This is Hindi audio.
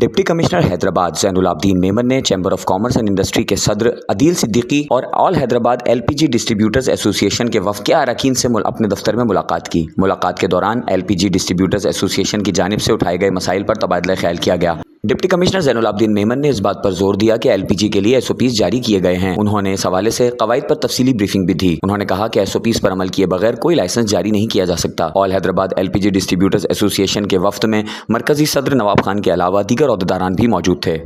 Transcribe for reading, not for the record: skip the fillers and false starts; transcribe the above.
डिप्टी कमिश्नर हैदराबाद ज़ैनुल आबदीन मेमन ने chamber of commerce and industry के सदर अदील सिद्दीकी और all Hyderabad LPG distributors association के वफ़द के अरकान से अपने दफ्तर में मुलाकात की। मुलाकात के दौरान एलपीजी डिस्ट्रीब्यूटर्स एसोसिएशन की जानिब से उठाए गए मसाइल पर तबादला ख्याल किया गया। डिप्टी कमिश्नर ज़ैनुल आबदीन मेमन ने इस बात पर जोर दिया कि एलपीजी के लिए एसओपीज़ जारी किए गए हैं। उन्होंने इस हवाले से कवायद पर तफसीली ब्रीफिंग भी दी। उन्होंने कहा कि एसओपीज़ पर अमल किए बगैर कोई लाइसेंस जारी नहीं किया जा सकता। All Hyderabad LPG distributors association के वफ़द में मरकजी सदर नवाब खान के अलावा दीगर ओहदेदारान भी मौजूद थे।